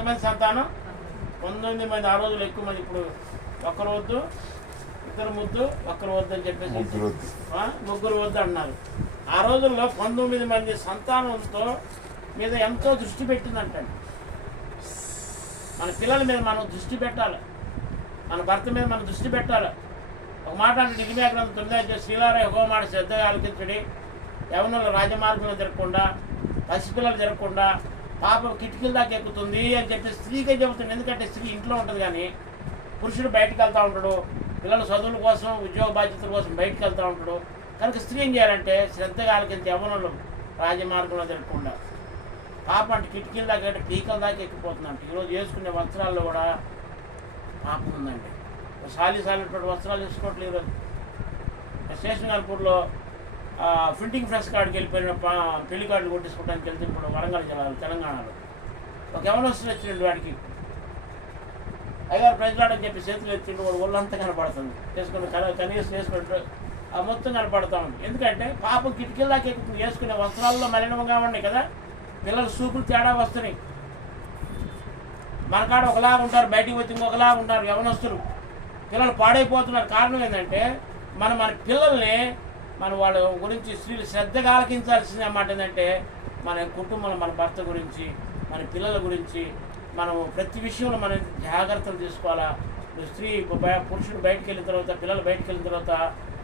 ఎంతమంది సంతానం? 19 మంది. ఆ రోజులు ఎక్కువ మంది. ఇప్పుడు ఒక్కరు వద్దు, ఇద్దరు ముద్దు, ఒక్కరు వద్దు అని చెప్పేసి ముగ్గురు వద్దు అన్నారు. ఆ రోజుల్లో 19 మంది సంతానంతో మీద ఎంతో దృష్టి పెట్టిందంటండి. మన పిల్లల మీద మనం దృష్టి పెట్టాలి, మన భర్త మీద మనం దృష్టి పెట్టాలి. ఒక మాట అంటే నిజమే గ్రంథం 9 శ్రీలార యెహోవా శ్రద్ధగా ఆలకించుడి, యవనుల రాజమార్గంలో తిరగకుండా, పసిపిల్లలు తిరగకుండా, పాపం కిటికీల దాకా ఎక్కుతుంది అని చెప్పి స్త్రీకే చెబుతుంది. ఎందుకంటే స్త్రీ ఇంట్లో ఉంటుంది, కానీ పురుషుడు బయటకు వెళ్తూ ఉంటాడు, పిల్లల చదువుల కోసం, ఉద్యోగ బాధ్యతల కోసం బయటకు వెళ్తూ ఉంటాడు. కనుక స్త్రీ ఏం చేయాలంటే శ్రద్ధగా ఆలకించి యవనులు రాజమార్గంలో తిరగకుండా, పాపం అంటే కిటికీల దాకా అంటే పీకల దాకా ఎక్కిపోతుందంట. ఈరోజు వేసుకునే వస్త్రాల్లో కూడా పాపం ఉందండి. సాలినటువంటి వస్త్రాలు వేసుకోవట్లేదు. ఈరోజు స్టేషన్ గారిపూర్లో ప్రింటింగ్ ప్రెస్ కాడికి వెళ్ళిపోయిన పెళ్లి కార్డులు కొట్టించుకోవడానికి వెళ్తే ఇప్పుడు వరంగల్ జిల్లాలో తెలంగాణలో ఒక యవనస్తుడు వచ్చిండు. వాడికి అయ్యారు ప్రజలాడని చెప్పి చేతులు ఎత్తిండు. వాడు ఒళ్ళంతా కనపడుతుంది, వేసుకుని కనీసం వేసుకుంటూ మొత్తం కనపడతా ఉంది. ఎందుకంటే పాపం కిటికీల దాకా ఎక్కుతుంది. వేసుకునే వస్త్రాల్లో మలినంగా ఉన్నాయి కదా, పిల్లల సూపులు తేడా వస్తున్నాయి. మన కాడ ఒకలాగా ఉంటారు, బయటికి వచ్చి ఇంకొకలాగా ఉంటారు యవనస్తులు. పిల్లలు పాడైపోతున్నారు. కారణం ఏంటంటే మన పిల్లల్ని వాళ్ళ గురించి స్త్రీలు శ్రద్ధగా ఆలకించాల్సిన మాట ఏంటంటే మన కుటుంబంలో మన భర్త గురించి, మన పిల్లల గురించి మనం ప్రతి విషయంలో మనం జాగ్రత్తలు తీసుకోవాలా. స్త్రీ పురుషుడు బయటకు వెళ్ళిన తర్వాత, పిల్లలు బయటకు వెళ్ళిన తర్వాత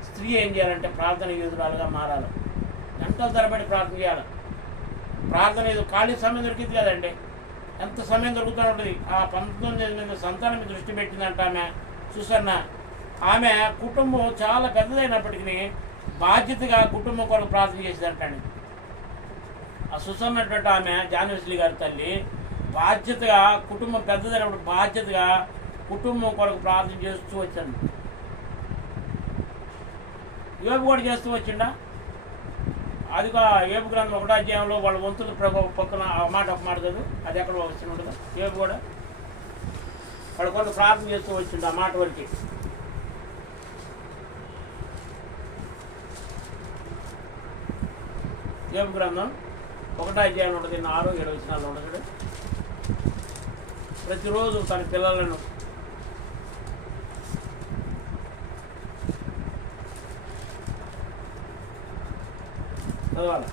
స్త్రీ ఏం చేయాలంటే ప్రార్థన యోధురాలుగా మారాలి. గంటల తరబడి ప్రార్థన చేయాలి. ప్రార్థన ఏదో ఖాళీ సమయం దొరికింది కదండి, ఎంత సమయం దొరుకుతూ ఉంటుంది. ఆ 19 మంది సంతానం మీద దృష్టి పెట్టిందంట ఆమె సుసన్న. ఆమె కుటుంబం చాలా పెద్దదైనప్పటికీ బాధ్యతగా కుటుంబం కొరకు ప్రార్థన చేసేదంటండి. ఆ సుసన్నటువంటి ఆమె జాన్ వెస్లీ గారి తల్లి బాధ్యతగా, కుటుంబం పెద్దదైనప్పుడు బాధ్యతగా కుటుంబం కొరకు ప్రార్థన చేస్తూ వచ్చాను. యోబు కూడా చేస్తూ వచ్చిండా. అది యోబు గ్రంథం 1వ అధ్యాయంలో వాళ్ళ వంతుల పక్కన ఒక మాట చదువు, అది ఎక్కడ వచ్చిన ఉంటుంది. యోబు కూడా వాళ్ళ కొరకు ప్రార్థన చేస్తూ వచ్చిండు. ఆ మాట వరకు యోబు గ్రంథం 1వ అధ్యాయం ఉంటుంది, 6, 7 వచనాలు ఉంటుంది. ప్రతిరోజు తన పిల్లలను చదవాలి.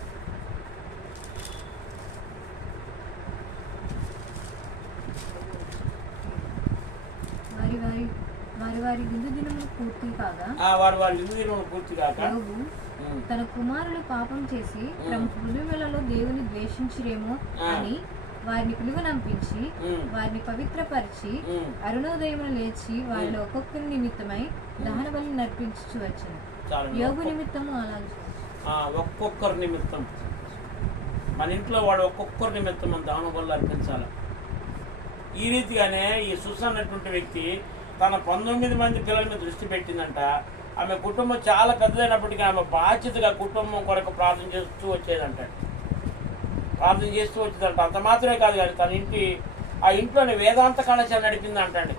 వారి విందు దినములు పూర్తి కాగా, వారి విందు దినములు పూర్తి కాక తన కుమారులు పాపం చేసి తమ హృదయములలో దేవుని ద్వేషించిరేమో అని వారిని పిలువనంపించి వారిని పవిత్రపరిచి అరుణోదయమును లేచి వారిలో ఒక్కొక్కరి నిమిత్తమై దహన బలి నర్పించు వచ్చాను. యోగు నిమిత్తము అలాగే ఒక్కొక్కరి నిమిత్తం మన ఇంట్లో వాడు ఒక్కొక్కరి నిమిత్తం మన దహన బలి అర్పించాలి. ఈ రీతిగానే ఈ సుసన్నటువంటి వ్యక్తి తన 19 మంది పిల్లల మీద దృష్టి పెట్టిందంట. ఆమె కుటుంబం చాలా పెద్దదైనప్పటికీ ఆమె బాధ్యతగా కుటుంబం కొరకు ప్రార్థన చేస్తూ వచ్చేదంట. ప్రార్థన చేస్తూ వచ్చిందంట. అంత మాత్రమే కాదు, కానీ తన ఆ ఇంట్లోనే వేదాంత కళాశాల నడిపిందంటండి.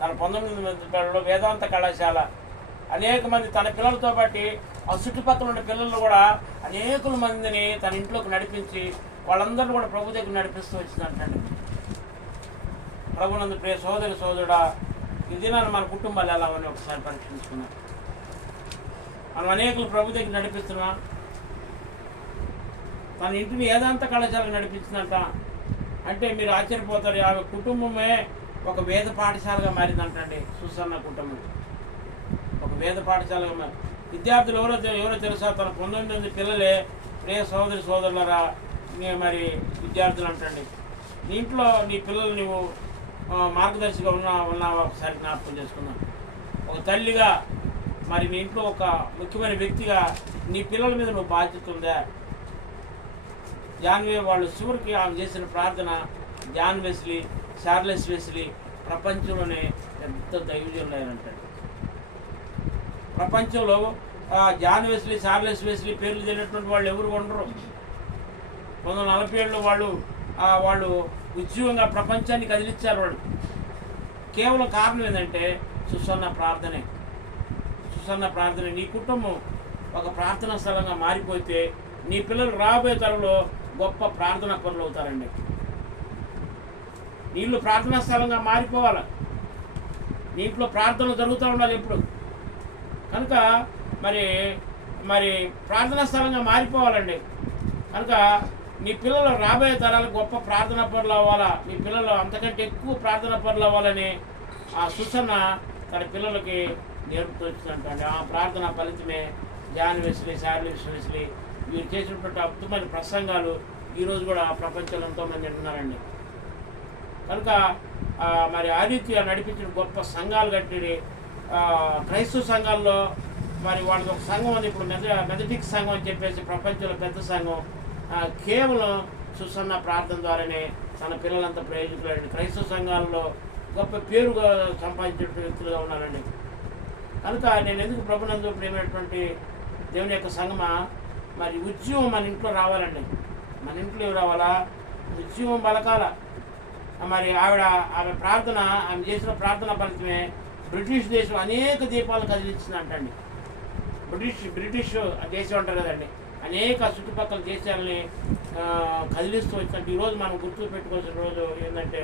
తన 19 మంది పిల్లలు వేదాంత కళాశాల, అనేక మంది తన పిల్లలతో పాటు ఆ చుట్టుపక్కల ఉన్న పిల్లలు కూడా అనేక మందిని తన ఇంట్లోకి నడిపించి వాళ్ళందరినీ కూడా ప్రభు దగ్గర నడిపిస్తూ వచ్చిందంటండి. ప్రభునందు ప్రియ సోదరుడా, ఈ దినాన్ని మన కుటుంబాలు ఎలా అని ఒకసారి పరీక్షించుకున్నాం. మనం అనేకులు ప్రభు దగ్గర నడిపిస్తున్నాం. తన ఇంటిని వేదాంత కళాశాలకు నడిపించిందంట. అంటే మీరు ఆశ్చర్యపోతారు, ఆమె కుటుంబమే ఒక వేద పాఠశాలగా మారిందంటండి. సుసన్న కుటుంబం ఒక వేద పాఠశాలగా మారి విద్యార్థులు ఎవరో తెలుసా? తన 19 మంది పిల్లలే ప్రియ సోదరులరా మరి విద్యార్థులు అంటండి. నీ ఇంట్లో నీ పిల్లలు నువ్వు మార్గదర్శిగా ఉన్నావా ఒకసారి జ్ఞాపకం చేసుకున్నాం. ఒక తల్లిగా మరి నీ ఇంట్లో ఒక ముఖ్యమైన వ్యక్తిగా నీ పిల్లల మీద నువ్వు బాధ్యత ఉందా? జాన్వే వాళ్ళు చివరికి ఆమె చేసిన ప్రార్థన, జాన్ వెస్లీ, చార్లెస్ వెస్లీ ప్రపంచంలోనే పెద్ద దైవజనులు అయినంటాడు. ప్రపంచంలో జాన్ వెస్లీ, చార్లెస్ వెస్లీ పేర్లు తెలియనటువంటి వాళ్ళు ఎవరు ఉండరు. 1947లో వాళ్ళు ఉద్యోగంగా ప్రపంచాన్ని కదిలించారు. వాళ్ళు కేవలం కారణం ఏంటంటే సుసన్న ప్రార్థనే. నీ కుటుంబం ఒక ప్రార్థనా స్థలంగా మారిపోతే నీ పిల్లలు రాబోయే తరంలో గొప్ప ప్రార్థనా పనులు అవుతారండి. నీ ఇల్లు ప్రార్థనా స్థలంగా మారిపోవాలి. నీ ఇంట్లో ప్రార్థనలు జరుగుతూ ఉండాలి ఎప్పుడు. కనుక మరి మరి ప్రార్థనా స్థలంగా మారిపోవాలండి. కనుక నీ పిల్లలు రాబోయే తరాలకు గొప్ప ప్రార్థనా పరులు అవ్వాలా, నీ పిల్లలు అంతకంటే ఎక్కువ ప్రార్థనా పరులు అవ్వాలని ఆ సుసన్న తన పిల్లలకి నేర్పుతూ వచ్చినటువంటి ఆ ప్రార్థన ఫలితమే జాన్ వెస్లీ, చార్లెస్ వెస్లీ వీరు చేసినటువంటి అద్భుతమైన ప్రసంగాలు ఈరోజు కూడా ప్రపంచంలో ఎంతోమంది వింటున్నారండి. కనుక మరి ఆ రీతిగా నడిపించిన గొప్ప సంఘాలు కట్టి క్రైస్తవ సంఘాల్లో మరి వాళ్ళకి ఒక సంఘం ఉంది ఇప్పుడు, మెథడిక్ సంఘం అని చెప్పేసి ప్రపంచంలో పెద్ద సంఘం. కేవలం సుసన్న ప్రార్థన ద్వారానే తన పిల్లలంతా ప్రయోజకులండి. క్రైస్తవ సంఘాలలో గొప్ప పేరుగా సంపాదించిన వ్యక్తులుగా ఉన్నారండి. కనుక నేను ఎందుకు ప్రభునందు ప్రేమైనటువంటి దేవుని యొక్క సంఘమా, మరి ఉద్యమం మన ఇంట్లో రావాలండి. మన ఇంట్లో ఏమి రావాలా? ఉద్యమం బలకాల. మరి ఆమె ప్రార్థన, ఆమె చేసిన ప్రార్థన ఫలితమే బ్రిటిష్ దేశం అనేక దీపాలు కదిలించిందంటండి. బ్రిటిష్ దేశం అంటారు కదండి, అనేక చుట్టుపక్కల దేశాలని కదిలిస్తూ వచ్చినట్టు ఈరోజు మనం గుర్తు పెట్టుకోవాల్సిన రోజు ఏంటంటే,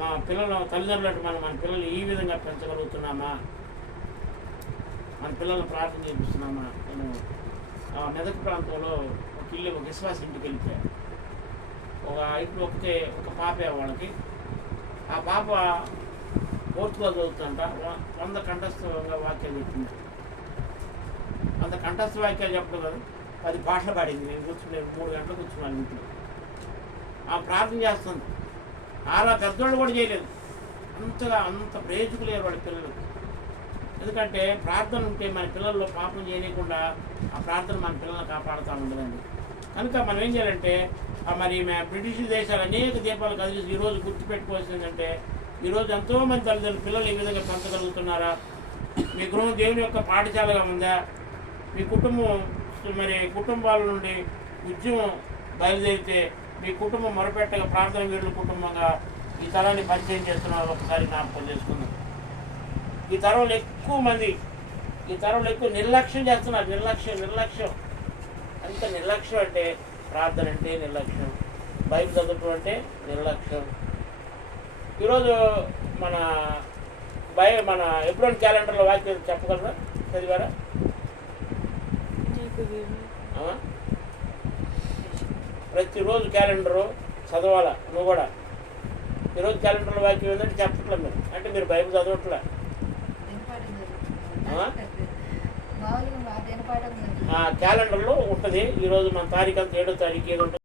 మా పిల్లలు తల్లిదండ్రులు మన పిల్లలు ఈ విధంగా పెంచగలుగుతున్నామా, మన పిల్లలను ప్రార్థన చేపిస్తున్నామా. నేను మెదక్ ప్రాంతంలో ఒక విశ్వాస ఇంటికి వెళ్ళిపోయాను. ఇప్పుడు ఒక పాపే వాళ్ళకి. ఆ పాప 4th క్లాస్ చదువుతుందంట. 100 కంఠస్థంగా వాక్యాలు చెప్పింది. అంత కంఠస్థ వాక్యాలు చెప్పడం కదా, 10 పాటలు పాడింది. నేను 3 గంటలు కూర్చున్నాను ఇంట్లో. ఆ ప్రార్థన చేస్తుంది. అలా పెద్దోళ్ళు కూడా చేయలేదు. అంత ప్రయోజకులేరు వాళ్ళ పిల్లలు. ఎందుకంటే ప్రార్థన ఉంటే మన పిల్లల్లో పాపం చేయకుండా ఆ ప్రార్థన మన పిల్లల్ని కాపాడుతూ ఉండదండి. కనుక మనం ఏం చేయాలంటే, మరి బ్రిటిష్ దేశాలు అనేక దీపాలు కదిలిసి ఈరోజు గుర్తుపెట్టుకోవాల్సింది ఏంటంటే, ఈరోజు ఎంతోమంది తల్లిదండ్రులు పిల్లలు ఈ విధంగా పెంచగలుగుతున్నారా? మీ గృహం దేవుని యొక్క పాఠశాలగా ఉందా? మీ కుటుంబాల నుండి ఉద్యమం బయలుదేరితే మీ కుటుంబం మొరపెట్టగా ప్రార్థన వీరుల కుటుంబంగా ఈ తరాన్ని పరిచయం చేస్తున్నారు. ఒకసారి జ్ఞాపకం చేసుకుందాం. ఈ తరంలో ఎక్కువ నిర్లక్ష్యం చేస్తున్నారు. నిర్లక్ష్యం అంత నిర్లక్ష్యం. అంటే ప్రార్థన అంటే నిర్లక్ష్యం, బైబిల్ చదవటం అంటే నిర్లక్ష్యం. ఈరోజు మన ఎబ్రోన్ క్యాలెండర్లో వాక్యం చెప్పగలరా? చదివారా? ప్రతిరోజు క్యాలెండరు చదవాలా. నువ్వు కూడా ఈరోజు క్యాలెండర్లో వాక్యం ఏంటంటే చెప్పట్లేదు మీరు, అంటే మీరు బైబిల్ చదవట్లే. క్యాలెండర్లో ఉంటుంది. ఈరోజు మన తారీఖు అంతా 7వ తారీఖు ఏదో ఉంటుంది.